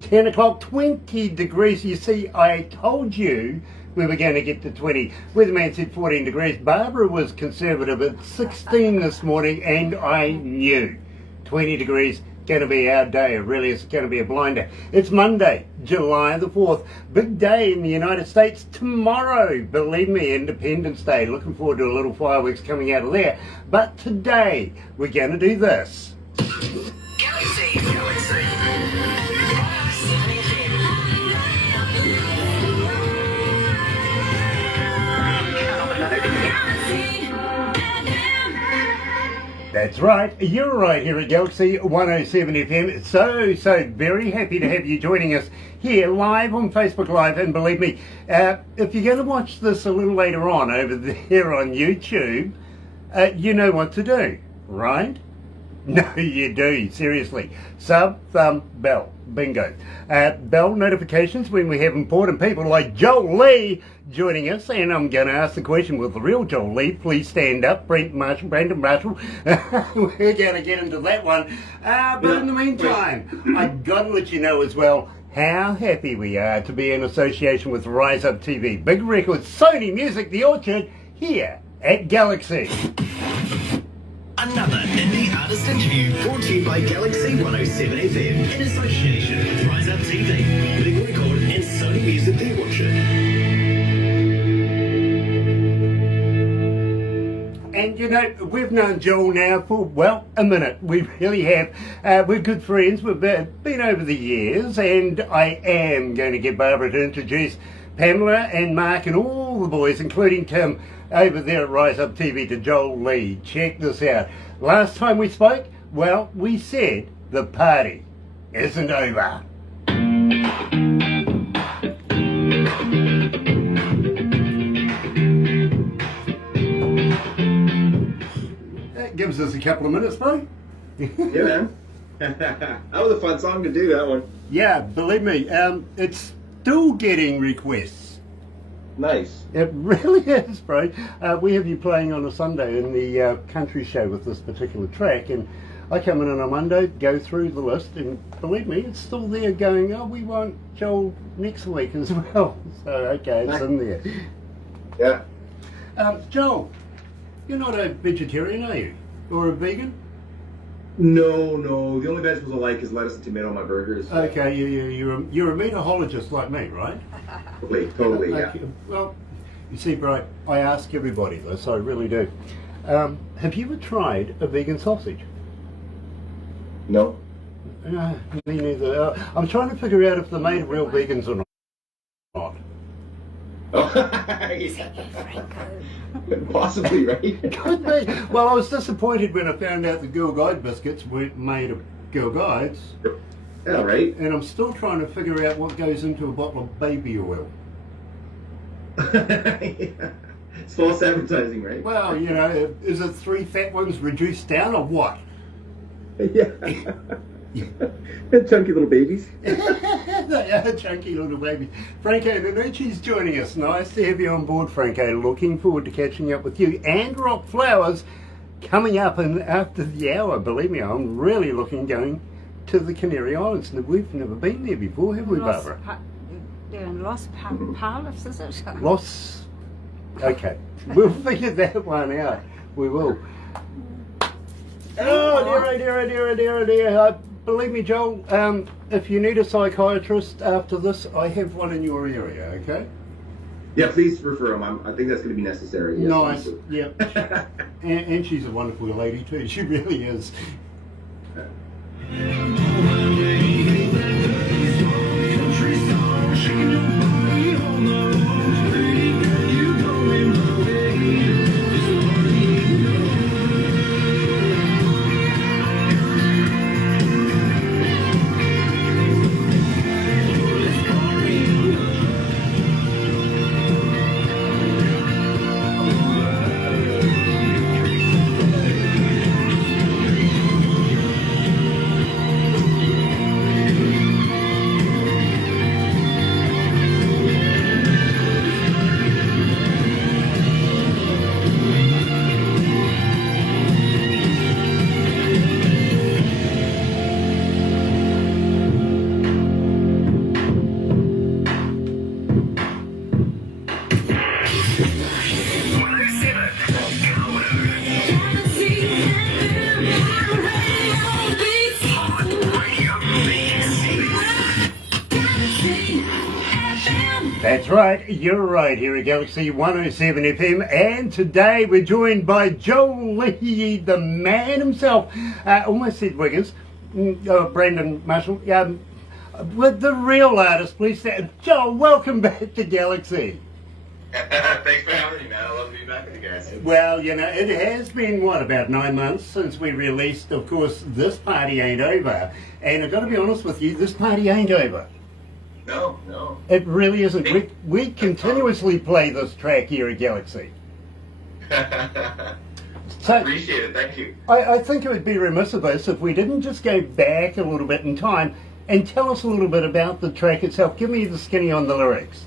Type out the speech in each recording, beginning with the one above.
10 o'clock, 20 degrees. You see, I told you we were going to get to 20. Weatherman said 14 degrees. Barbara was conservative at 16 this morning, and I knew 20 degrees going to be our day. It really is going to be a blinder. It's Monday, July the 4th. Big day in the United States tomorrow. Believe me, Independence Day. Looking forward to a little fireworks coming out of there. But today, we're going to do this. Galaxy. That's right, you're right here at Galaxy 107 FM. So very happy to have you joining us here live on Facebook Live. And believe me, if you're going to watch this a little later on over there on YouTube, you know what to do, right? No, you do, seriously. Sub, thumb, bell. Bingo. Bell notifications when we have important people like Joel Lee joining us. And I'm going to ask the question, will the real Joel Lee please stand up? Brandon Marshall. We're going to get into that one. But in the meantime, I've got to let you know as well how happy we are to be in association with Rise Up TV. Big Records, Sony Music, The Orchard, here at Galaxy. Another indie artist interview brought to you by Galaxy 107 FM in association with Rise Up TV, Big Record and Sony Music The Orchard. And you know, we've known Joel now for, well, a minute. We really have. We're good friends. We've been over the years, and I am going to get Barbara to introduce Pamela and Mark and all the boys, including Tim, over there at Rise Up TV to Joel Lee. Check this out. Last time we spoke, well, we said the party isn't over. That gives us a couple of minutes, bro. Yeah, man. That was a fun song to do, that one. Yeah, believe me, it's still getting requests. Nice. It really is, bro. We have you playing on a Sunday in the country show with this particular track, and I come in on a Monday, go through the list, and believe me, it's still there going, oh, we want Joel next week as well. So, okay, it's in there. Yeah. Joel, you're not a vegetarian, are you? Or a vegan? No. The only vegetables I like is lettuce and tomato on my burgers. Okay, you're a meatologist like me, right? Totally, yeah. Okay. Well, you see, bro, I ask everybody this, I really do. Have you ever tried a vegan sausage? No. Me neither. I'm trying to figure out if they're made of real vegans or not. Possibly, right? Could be. Well, I was disappointed when I found out the Girl Guide biscuits weren't made of Girl Guides. Yeah, right? And I'm still trying to figure out what goes into a bottle of baby oil. Yeah. It's false advertising, right? Well, you know, is it 3 fat ones reduced down or what? Yeah. Chunky little babies. They are chunky little babies. Franco Nanucci's joining us. Nice to have you on board, Franco. Looking forward to catching up with you. And Rock Flowers coming up in after the hour. Believe me, I'm really going to the Canary Islands. We've never been there before, have we, Barbara? They're in Los Palos, is it? Los. Okay. We'll figure that one out. We will. Oh, dear. Believe me, Joel, if you need a psychiatrist after this, I have one in your area, okay? Yeah, please refer him. I think that's going to be necessary. Yes, nice. Yeah. and she's a wonderful lady too. She really is. right, you're right here at Galaxy 107 FM, and today we're joined by Joel Lee, the man himself, almost said Wiggins, Brandon Marshall, with the real artist, please. Joel, welcome back to Galaxy. Thanks for having me, man. I love to be back with you guys. Well, you know, it has been, about 9 months since we released, of course, This Party Ain't Over. And I've got to be honest with you, this party ain't over. No. It really isn't. We continuously play this track here at Galaxy. So, Appreciate it. Thank you. I think it would be remiss of us if we didn't just go back a little bit in time and tell us a little bit about the track itself. Give me the skinny on the lyrics.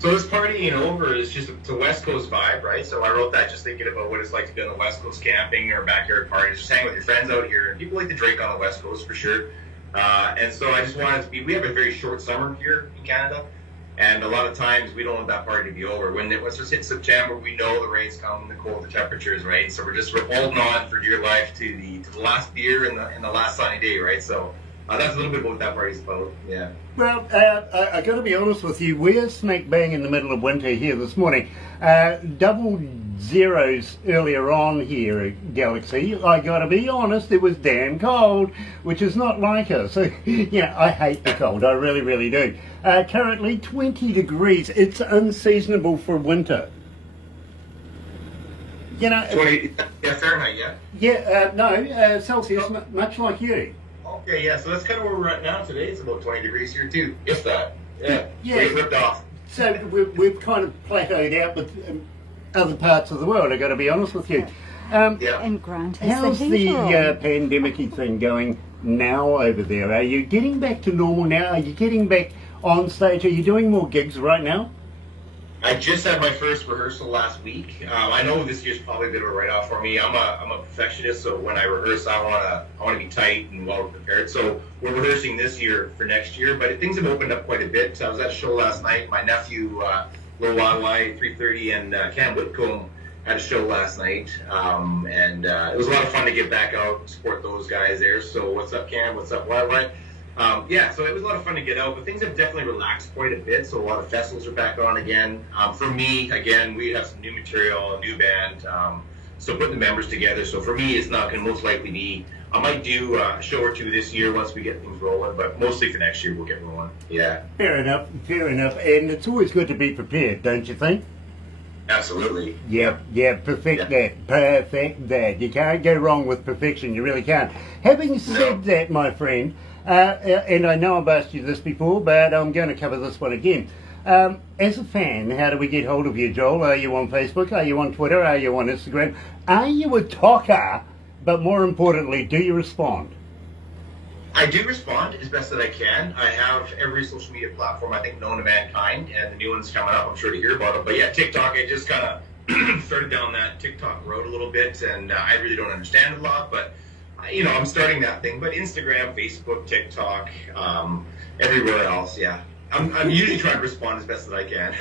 So this party ain't over is just it's a West Coast vibe, right? So I wrote that just thinking about what it's like to be on the West Coast camping or backyard parties, just hang with your friends out here. And people like to drink on the West Coast for sure. And so I just wanted to be, we have a very short summer here in Canada. And a lot of times we don't want that party to be over. Once it's hit September, we know the rain's coming, the cold, the temperatures, right? So we're holding on for dear life to the last beer and the last sunny day, right? So that's a little bit about what that party's about, yeah. Well, I got to be honest with you. We're smack bang in the middle of winter here this morning. Double zeros earlier on here at Galaxy. I got to be honest, it was damn cold, which is not like us. So, yeah, I hate the cold. I really, really do. Currently 20 degrees. It's unseasonable for winter. You know. 20, yeah, Fahrenheit, yeah? Yeah, no, Celsius, much like you. Okay, yeah, so that's kind of where we're at now today. It's about 20 degrees here, too, if that. Yeah, we ripped off. So we've kind of plateaued out with other parts of the world, I've got to be honest with you. Yeah. And Grant has How's the the heater on. pandemic-y thing going now over there? Are you getting back to normal now? Are you getting back on stage? Are you doing more gigs right now? I just had my first rehearsal last week. I know this year's probably a bit of a write-off for me. I'm a perfectionist, so when I rehearse, I want to be tight and well prepared. So we're rehearsing this year for next year, but things have opened up quite a bit. I was at a show last night. My nephew, Lil YY 330, and Cam Whitcomb had a show last night, and it was a lot of fun to get back out and support those guys there. So what's up, Cam? What's up, YY? Yeah, so it was a lot of fun to get out, but things have definitely relaxed quite a bit, so a lot of festivals are back on again. For me, again, we have some new material, a new band, so putting the members together. So for me, it's not going to most likely be, I might do a show or two this year once we get things rolling, but mostly for next year we'll get rolling, yeah. Fair enough, and it's always good to be prepared, don't you think? Absolutely. Yeah, perfect that. You can't go wrong with perfection, you really can't. Having said that, my friend, and I know I've asked you this before, but I'm going to cover this one again. As a fan, how do we get hold of you, Joel? Are you on Facebook? Are you on Twitter? Are you on Instagram? Are you a talker? But more importantly, do you respond? I do respond as best that I can. I have every social media platform, I think, known to mankind, and the new one's coming up. I'm sure to hear about it. But yeah, TikTok, I just kind of started down that TikTok road a little bit, and I really don't understand it a lot, but you know, I'm starting that thing. But Instagram, Facebook, TikTok, everywhere else, yeah. I'm usually trying to respond as best that I can.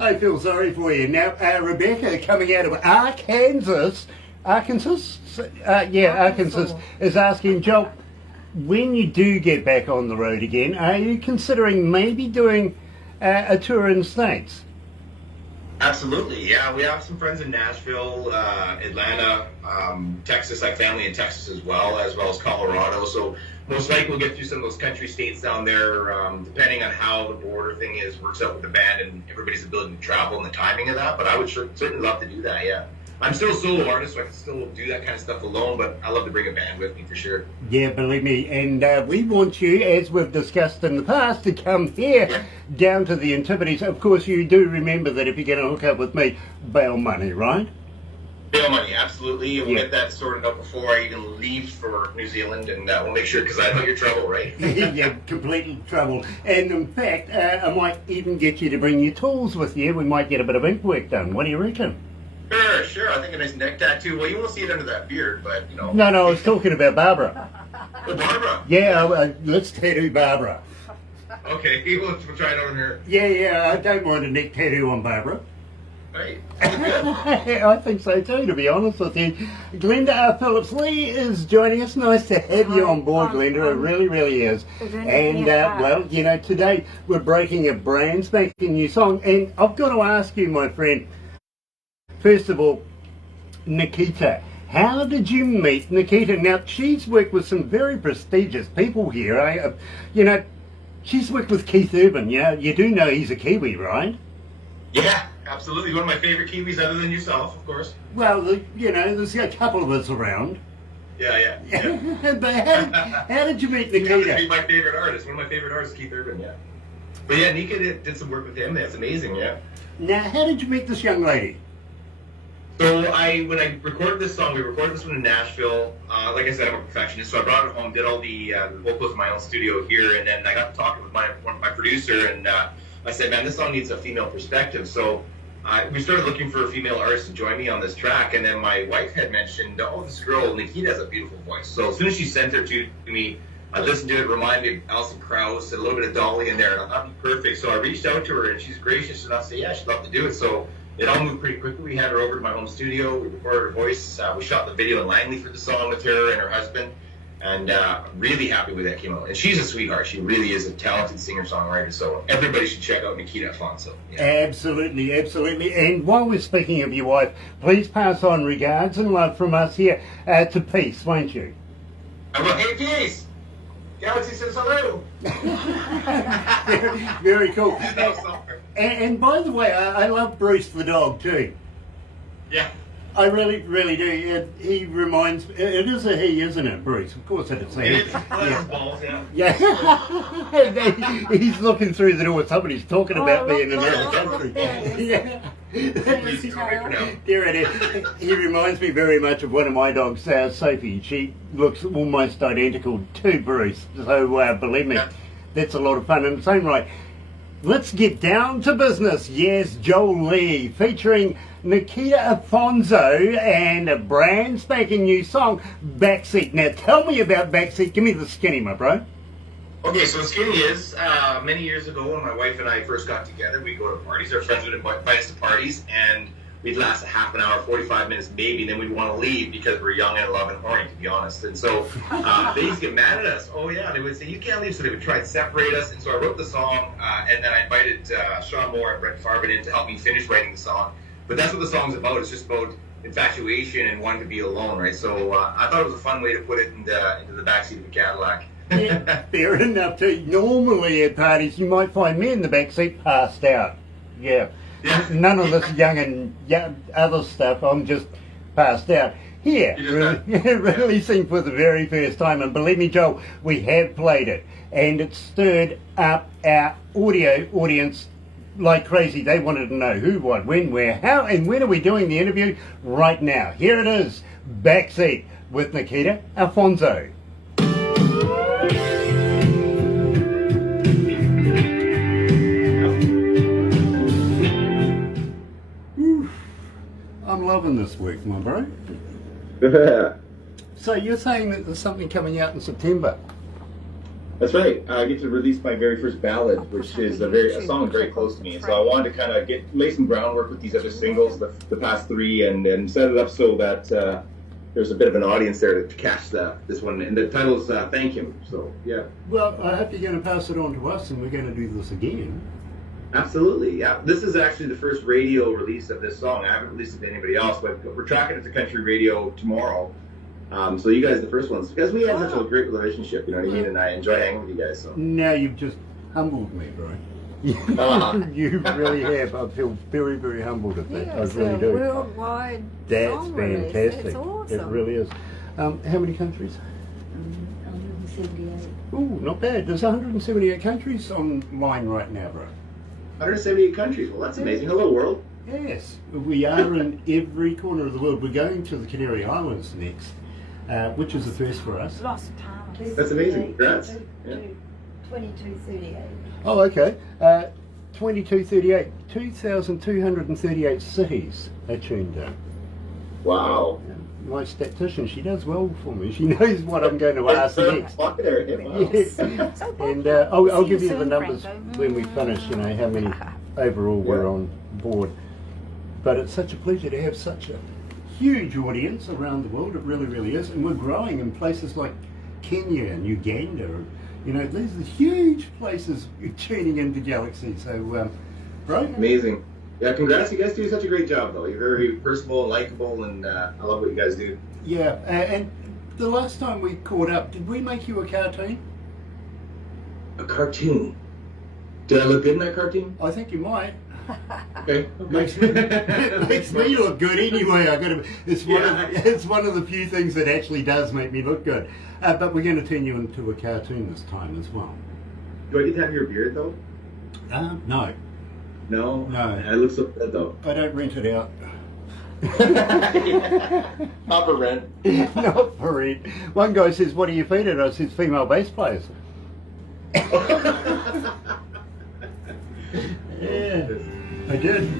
I feel sorry for you. Now, Rebecca, coming out of Arkansas, is asking, Joel, when you do get back on the road again, are you considering maybe doing a tour in the States? Absolutely, yeah. We have some friends in Nashville, Atlanta, Texas. I have family in Texas as well as Colorado. So most likely we'll get through some of those country states down there, depending on how the border thing works out with the band and everybody's ability to travel and the timing of that. But I would certainly love to do that, yeah. I'm still a solo artist, so I can still do that kind of stuff alone, but I love to bring a band with me for sure. Yeah, believe me, and we want you, as we've discussed in the past, to come here down to the Antipodes. Of course, you do remember that if you're going to hook up with me, bail money, right? Bail money, absolutely. We'll get that sorted out before I even leave for New Zealand, and we'll make sure, because I know you're trouble, right? Yeah, completely troubled. And in fact, I might even get you to bring your tools with you. We might get a bit of ink work done. What do you reckon? Sure. I think a nice neck tattoo. Well, you won't see it under that beard, but, you know. No, I was talking about Barbara. Oh, Barbara? Yeah, let's tattoo Barbara. Okay, we'll try it on her. Yeah, I don't mind a neck tattoo on Barbara. right? I think so too, to be honest with you. Glenda Phillips Lee is joining us. Nice to have you on board, Glenda. It really, really is. And, well, you know, today we're breaking a brand spanking new song. And I've got to ask you, my friend, first of all, Nikita, how did you meet Nikita? Now, she's worked with some very prestigious people here. You know, she's worked with Keith Urban. You do know he's a Kiwi, right? Yeah, absolutely. One of my favorite Kiwis, other than yourself, of course. Well, you know, there's a couple of us around. Yeah. But how did you meet He happens to Nikita? be my favorite artist. One of my favorite artists, Keith Urban, yeah. But yeah, Nika did some work with him. That's amazing, yeah. Now, how did you meet this young lady? So when I recorded this song, we recorded this one in Nashville. Like I said, I'm a perfectionist, so I brought it home, did all the vocals in my own studio here, and then I got to talking with my producer, and I said, man, this song needs a female perspective. So we started looking for a female artist to join me on this track, and then my wife had mentioned, oh, this girl, Nikita, has a beautiful voice. So as soon as she sent her to me, I listened to it, reminded me of Alison Krauss, a little bit of Dolly in there, and I thought it'd be perfect. So I reached out to her, and she's gracious enough to say, yeah, she'd love to do it. So it all moved pretty quickly. We had her over to my home studio. We recorded her voice. We shot the video in Langley for the song with her and her husband. And really happy with that came out. And she's a sweetheart. She really is a talented singer-songwriter. So everybody should check out Nikita Afonso. Yeah. Absolutely. And while we're speaking of your wife, please pass on regards and love from us here to Peace, won't you? I'm like, hey, Peace! Galaxy says hello! Very cool. No, sorry. And by the way, I love Bruce the dog too. Yeah. I really, really do. He reminds me, it is a he, isn't it, Bruce? Of course it is. It is. Yeah. Balls, yeah. Yeah. He's looking through the door. Somebody's talking about me in another country. Yeah. Please, right for now. There it is. He reminds me very much of one of my dogs, Sophie. She looks almost identical to Bruce. So believe me, that's a lot of fun in its own right. Let's get down to business. Yes, Joel Lee featuring Nikita Afonso and a brand spanking new song, Backseat. Now tell me about Backseat. Give me the skinny, my bro. Okay, so skinny is, many years ago when my wife and I first got together, we'd go to parties. Our friends would invite us to parties, and we'd last a half an hour, 45 minutes maybe, and then we'd want to leave because we're young and in love and horny, to be honest. And so they used to get mad at us. Oh yeah, they would say, you can't leave, so they would try and separate us. And so I wrote the song, and then I invited Sean Moore and Brett Farben in to help me finish writing the song. But that's what the song's about. It's just about infatuation and wanting to be alone, right? So I thought it was a fun way to put it into the backseat of a Cadillac. Yeah, fair enough too. Normally at parties you might find me in the backseat passed out. Yeah. None of this young and other stuff. I'm just passed out. Here, releasing for the very first time, and believe me, Joel, we have played it, and it stirred up our audio audience like crazy. They wanted to know who, what, when, where, how, and when are we doing the interview? Right now. Here it is, Backseat with Nikita Afonso. I'm loving this week, my bro. So you're saying that there's something coming out in September? That's right. I get to release my very first ballad, which is a song very close to me. And so I wanted to kind of lay some groundwork with these other singles, the past three, and set it up so that there's a bit of an audience there to catch this one. And the title's Thank Him. So, yeah. Well, I hope you're going to pass it on to us, and we're going to do this again. Absolutely, yeah. This is actually the first radio release of this song. I haven't released it to anybody else, but we're tracking it to country radio tomorrow. So you guys are the first ones. Because we have such a great relationship, you know what I mean? And I enjoy hanging with you guys. So. Now you've just humbled me, bro. You really have. I feel very, very humbled at that. Yes, I really do. Worldwide That's song release. fantastic. It's awesome. It really is. How many countries? 178. Ooh, not bad. There's 178 countries online right now, bro. 178 countries. Well, that's amazing. Hello, world. Yes, we are in every corner of the world. We're going to the Canary Islands next, which is the first for us. Lost Palms. That's amazing. Congrats. Yeah. 2238. Oh, okay. 2238, 2,238 cities are tuned in. Wow. My statistician, she does well for me. She knows what I'm going to ask next. Wow. Yes. And I'll give you the numbers when we finish, you know, how many overall were on board. but it's such a pleasure to have such a huge audience around the world. It really, really is. And we're growing in places like Kenya and Uganda. You know, these are huge places tuning into Galaxy. So, right? Amazing. Yeah, congrats. You guys do such a great job, though. You're very personable and likable, and I love what you guys do. Yeah, and the last time we caught up, did we make you a cartoon? A cartoon? Did I look good in that cartoon? I think you might. Okay. Makes me look good anyway. It's one of the few things that actually does make me look good. But we're going to turn you into a cartoon this time as well. Do I get to have your beard, though? No. No? No. I look so good, though. I don't rent it out. Not for rent. Not for rent. One guy says, "What do you feed it?" I says, "Female bass players." Yeah, I did.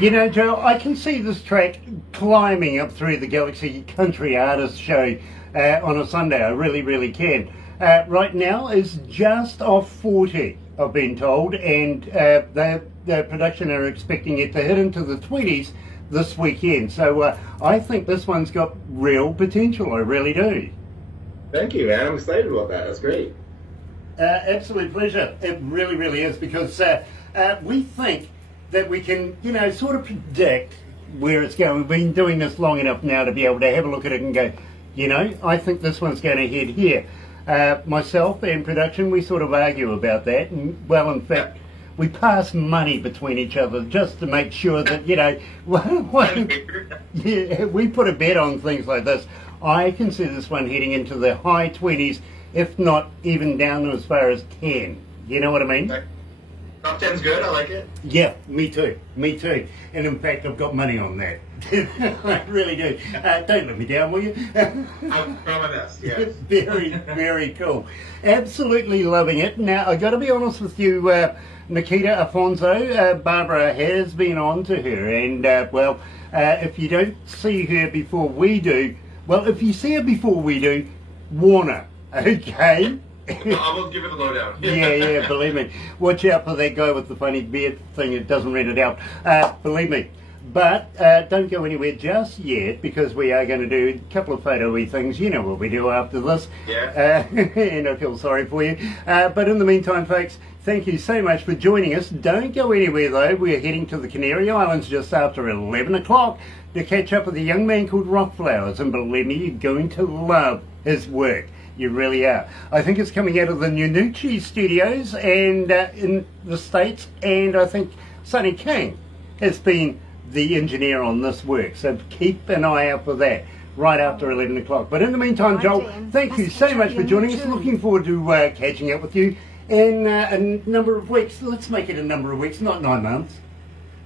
You know, Joe, I can see this track climbing up through the Galaxy Country Artist Show on a Sunday. I really, really can. Right now is just off 40, I've been told, and the production are expecting it to hit into the 20s this weekend. So I think this one's got real potential. I really do. Thank you, man. I'm excited about that. That's great. Absolute pleasure. It really, really is, because we think that we can, you know, sort of predict where it's going. We've been doing this long enough now to be able to have a look at it and go, you know, I think this one's going to head here. Myself and production, we sort of argue about that. And, well, in fact, we pass money between each other just to make sure that, you know, yeah, we put a bet on things like this. I can see this one heading into the high 20s, if not even down as far as 10. You know what I mean? Top 10's good. I like it. Yeah, me too. Me too. And in fact, I've got money on that. I really do. Don't let me down, will you? I'll try my best. Yeah. Very, very cool. Absolutely loving it. Now, I got to be honest with you, Nikita Afonso. Barbara has been on to her, and well, if you don't see her before we do, well, if you see her before we do, warn her. Okay. I will give it a lowdown. Yeah, believe me. Watch out for that guy with the funny beard thing that doesn't rent it out. Believe me. But don't go anywhere just yet, because we are going to do a couple of photo-y things. You know what we do after this. Yeah. And I feel sorry for you. But in the meantime, folks, thank you so much for joining us. Don't go anywhere, though. We're heading to the Canary Islands just after 11 o'clock to catch up with a young man called Rockflowers. And believe me, you're going to love his work. You really are. I think it's coming out of the Nunuchi studios and in the States, and I think Sonny King has been the engineer on this work. So keep an eye out for that right after 11 o'clock. But in the meantime, Joel, thank you so much for joining us. Looking forward to catching up with you in a number of weeks. Let's make it a number of weeks, not 9 months.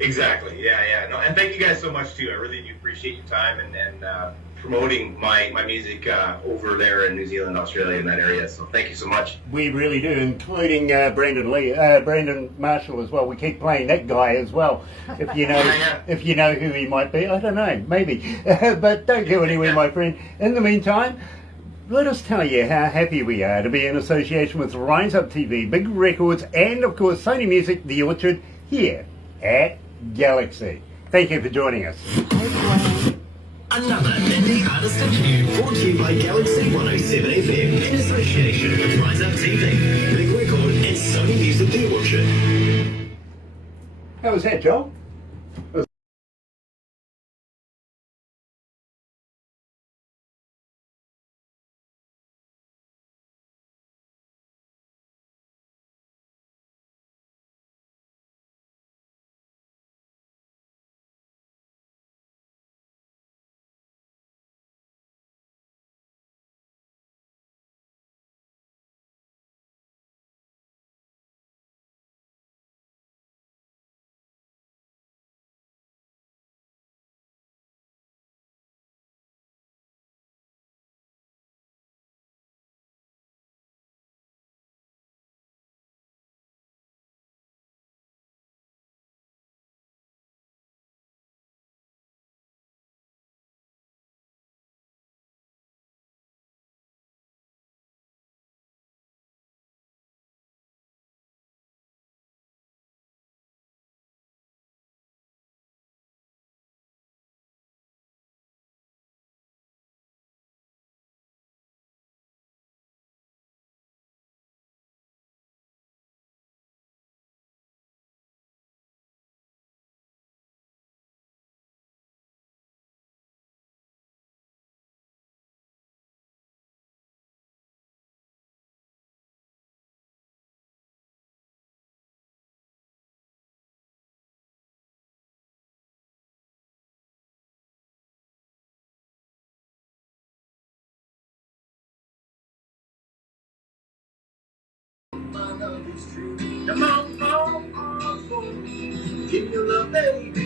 Exactly. Yeah. No, and thank you guys so much too. I really do appreciate your time and promoting my music over there in New Zealand, Australia, in that area. So thank you so much. We really do, including Brandon Marshall as well. We keep playing that guy as well. If you know, if you know who he might be, I don't know, maybe. But don't go anywhere, my friend. In the meantime, let us tell you how happy we are to be in association with Rise Up TV, Big Records, and of course Sony Music, The Orchard, here at Galaxy. Thank you for joining us. Another indie artist interview brought to you by Galaxy 107 FM in association with Rise Up TV, Big Record, and Sony Music The Orchard. How was that, Joel? Come on, give me your love, baby.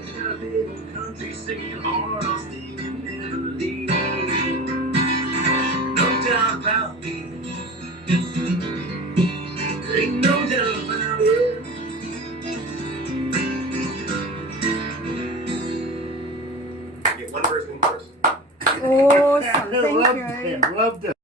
In a little country singing hard, I'll sing melody. No doubt about me. Ain't no doubt about it. Okay, one verse, one verse. Awesome. Thank Loved you. it. Loved it.